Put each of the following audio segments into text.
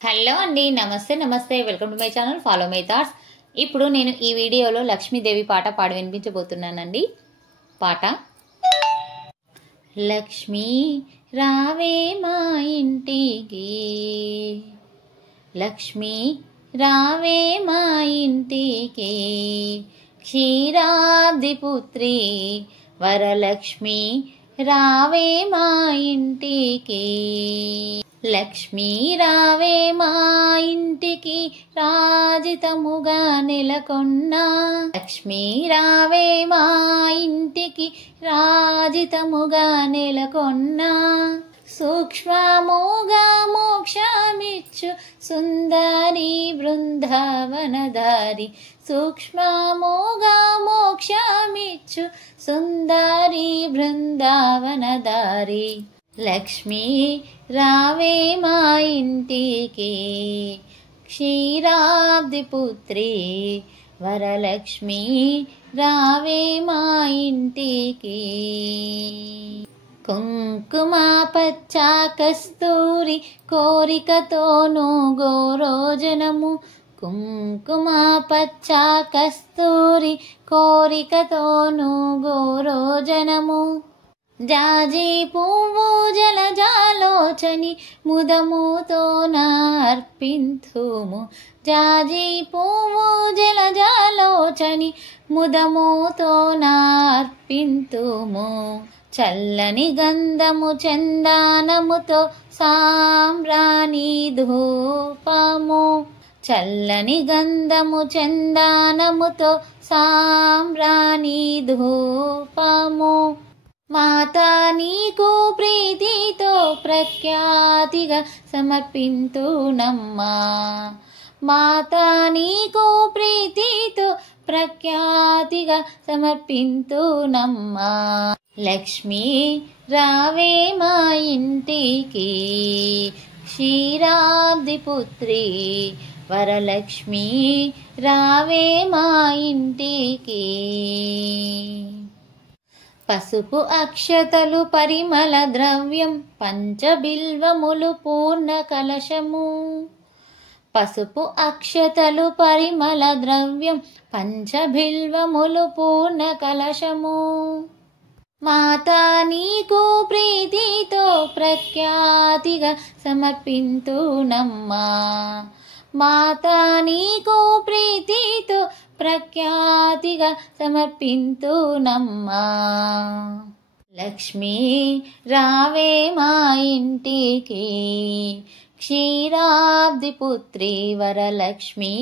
Hello అండి, నమస్తే నమస్తే. Welcome to my channel follow my thoughts. ఇప్పుడు నేను ఈ వీడియోలో లక్ష్మీదేవి పాట పాడి వినిపించబోతున్నానండి. పాట: లక్ష్మీ రావే మా ఇంటికి, లక్ష్మీ రావే మా ఇంటికి, క్షీరాబ్ది పుత్రి వరలక్ష్మి రావే మా ఇంటికి, లక్ష్మీ రావే మా ఇంటికి రాజితముగా నెలకొన్న, లక్ష్మీ రావే మా ఇంటికి రాజితముగా నెలకొన్న, సూక్ష్మముగా మోక్షమిచ్చు సుందరి బృందావనదారి, సూక్ష్మముగా మోక్షమిచ్చు సుందరి బృందావనదారి, లక్ష్మీ రావే మా ఇంటికి, క్షీరాబ్ది పుత్రి వరలక్ష్మి రావే మా ఇంటికి, కుంకుమ పచ్చ కస్తూరి కోరికతోను గోరోజనము, కుంకుమ పచ్చ కస్తూరి కోరికతోను గోరోజనము, జాజి పువ్వు జలజాలోచని ముదముతో అర్పింతుము, జాజి పువ్వు జలజాలోచని ముదముతో అర్పింతుము, చల్లని గంధము చందనముతో సాంబ్రాణి ధూపము, చల్లని గంధము చందనముతో సాంబ్రాణి ధూపము, మాతా నీకు ప్రీతితో ప్రఖ్యాతిగా సమర్పింతునమ్మా, మాతా నీకు ప్రీతితో ప్రఖ్యాతిగా సమర్పింతునమ్మా, లక్ష్మీ రావే మా ఇంటికి, క్షీరాబ్ది పుత్రి వరలక్ష్మి రావే మా ఇంటికి, పసుపు అక్షతలు పరిమళ ద్రవ్యం పంచబిల్వములు పూర్ణ కలశము, పసుపు అక్షతలు పరిమళ ద్రవ్యం పంచబిల్వములు పూర్ణ కలశము, మాతా నీకు ప్రీతితో ప్రఖ్యాతిగా సమర్పింతునమ్మా, మాతా నీకు ప్రీతితో ప్రఖ్యాతిగా సమర్పింతునమ్మా, లక్ష్మీ రావే మా ఇంటికి, క్షీరాబ్ది పుత్రి వరలక్ష్మి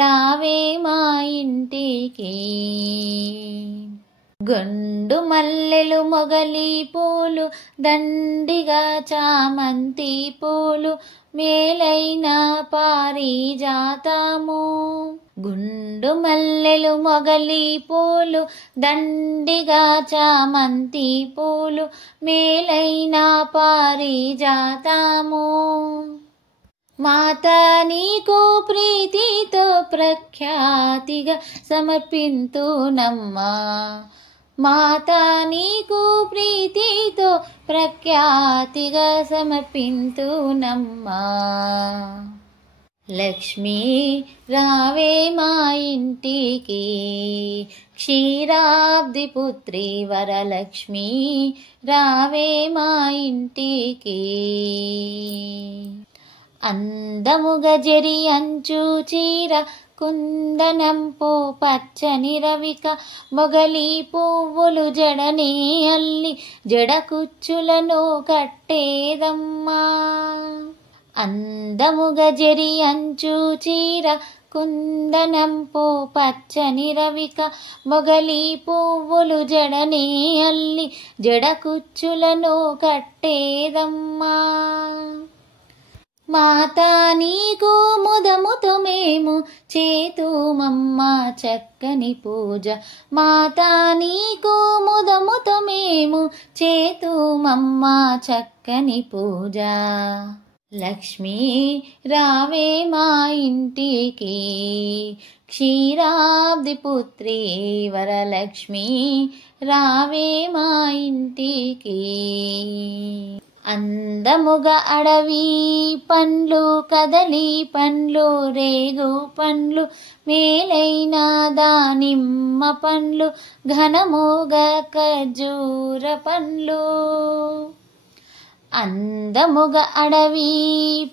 రావే మా ఇంటికి, గండు మల్లెలు మొగలి పూలు దండిగా చామంతి పూలు మేలైన పారిజాతము, గుండు మల్లెలు మొగలి పూలు దండిగా చామంతి పూలు మేలైన పారిజాతము, మాతా నీకు ప్రీతితో ప్రఖ్యాతిగా సమర్పింతునమ్మా, మాతా నీకు ప్రీతితో ప్రఖ్యాతిగా సమర్పింతునమ్మా, లక్ష్మీ రావే మా ఇంటికి, క్షీరాబ్ది పుత్రి వరలక్ష్మి రావే మా ఇంటికి, అందముగా జరి అంచు చీర కుందనంపు పచ్చని రవిక మొగలి పువ్వులు జడనే అల్లి జడ కుచ్చులను కట్టేదమ్మా, అందముగా జరి అంచు చీర కుందనంపు పచ్చని రవిక మొగలి పువ్వులు జడనే అల్లి జడ కుచ్చులను కట్టేదమ్మా, మాతా నీకు ముదముతో మేము చేతుమమ్మా చక్కని పూజ, మాతా నీకు ముదముతో మేము చేతుమమ్మా చక్కని పూజ, లక్ష్మీ రావే మా ఇంటికి, క్షీరాబ్ది పుత్రి వరలక్ష్మి రావే మా ఇంటికి, అందముగ అడవి పండ్లు కదలి పండ్లు రేగు పండ్లు మేలైన దానిమ్మ పండ్లు ఘనముగ ఖర్జూర పండ్లు. అందముగ అడవి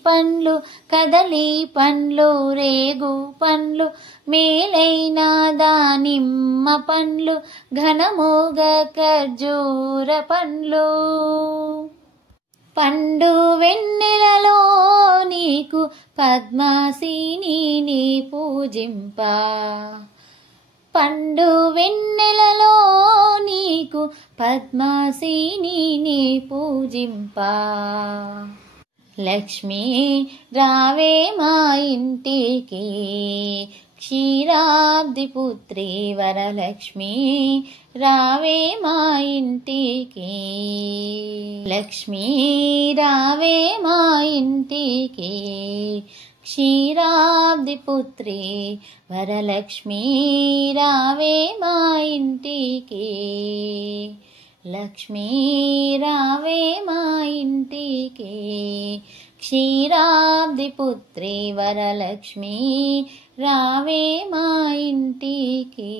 పండ్లు కదలి పండ్లు రేగు పండ్లు మేలైన దానిమ్మ పండ్లు ఘనముగ ఖర్జూర పండ్లు. పండు వెన్నెలలో నీకు పద్మాసిని నీ పూజింప. పండు వెన్నెలలో నీకు పద్మాసిని నీ పూజింప. లక్ష్మీ రావే మా ఇంటికి క్షీరాబ్ది పుత్రి వరలక్ష్మి రావే మా ఇంటికి. లక్ష్మీ రావే మా ఇంటికి క్షీరాబ్ది పుత్రి వరలక్ష్మి రావే మా ఇంటికి. లక్ష్మీ రావే మా ఇంటికి క్షీరాబ్ది పుత్రి వరలక్ష్మి రావే మా ఇంటికి.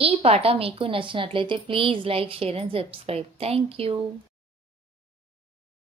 ఈ పాట మీకు నచ్చినట్లయితే please like, share and subscribe. Thank you.